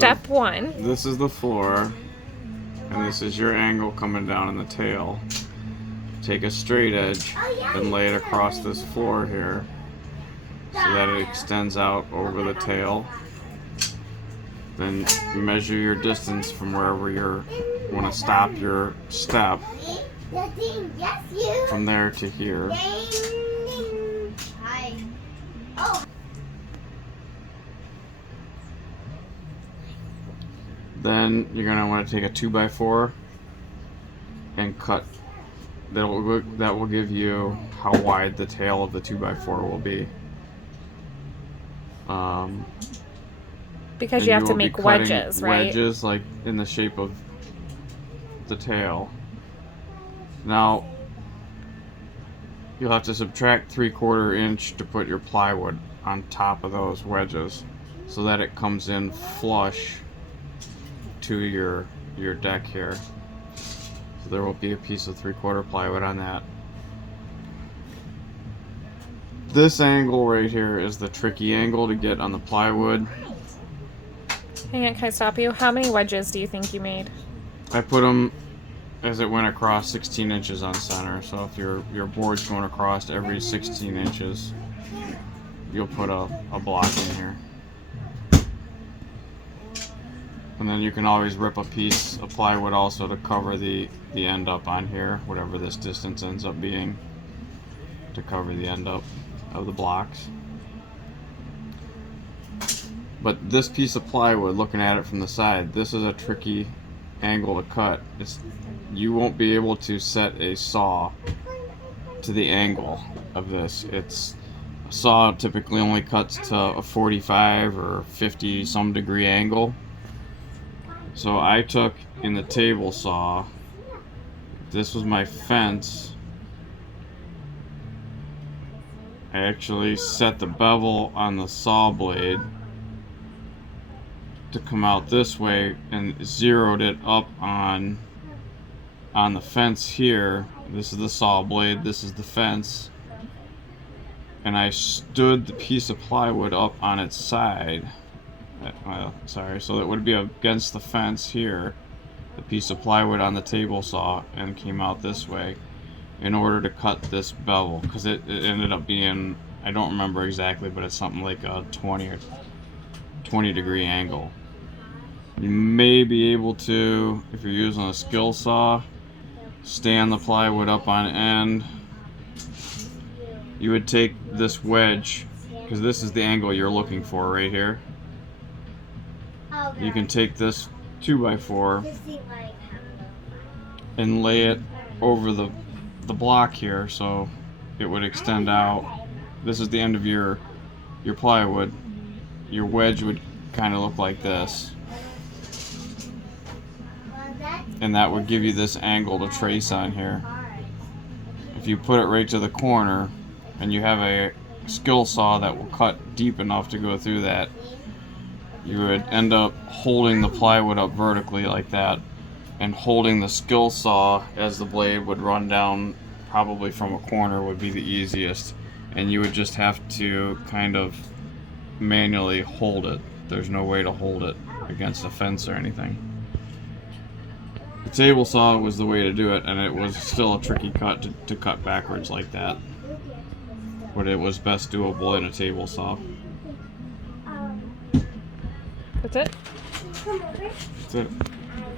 step one. This is the floor, and this is your angle coming down in the tail. Take a straight edge and lay it across this floor here so that it extends out over the tail. Then measure your distance from wherever you want to stop your step from there to here. Then you're going to want to take a 2x4 and cut. That will give you how wide the tail of the 2x4 will be. Because you have to make wedges, right? Wedges like in the shape of the tail. Now you'll have to subtract 3/4 inch to put your plywood on top of those wedges so that it comes in flush to your deck here. So there will be a piece of 3/4 plywood on that. This angle right here is the tricky angle to get on the plywood. Hang on, can I stop you? How many wedges do you think you made? I put them as it went across 16 inches on center. So if your board's going across every 16 inches, you'll put a block in here. And then you can always rip a piece of plywood also to cover the end up on here, whatever this distance ends up being, to cover the end up of the blocks. But this piece of plywood, looking at it from the side, this is a tricky angle to cut. You won't be able to set a saw to the angle of this. A saw typically only cuts to a 45 or 50 some degree angle. So I took in the table saw, this was my fence, I actually set the bevel on the saw blade to come out this way and zeroed it up on the fence here. This is the saw blade, this is the fence, and I stood the piece of plywood up on its side. So that would be against the fence here, the piece of plywood on the table saw, and came out this way in order to cut this bevel, because it ended up being, I don't remember exactly, but it's something like a 20 degree angle. You may be able to, if you're using a skill saw, stand the plywood up on end. You would take this wedge, because this is the angle you're looking for right here. You can take this 2x4 and lay it over the block here so it would extend out. This is the end of your plywood. Your wedge would kind of look like this, and that would give you this angle to trace on here. If you put it right to the corner and you have a skill saw that will cut deep enough to go through that, you would end up holding the plywood up vertically like that and holding the skill saw as the blade would run down, probably from a corner would be the easiest, and you would just have to kind of manually hold it. There's no way to hold it against a fence or anything. The table saw was the way to do it, and it was still a tricky cut to cut backwards like that, but it was best doable in a table saw. That's it? That's it.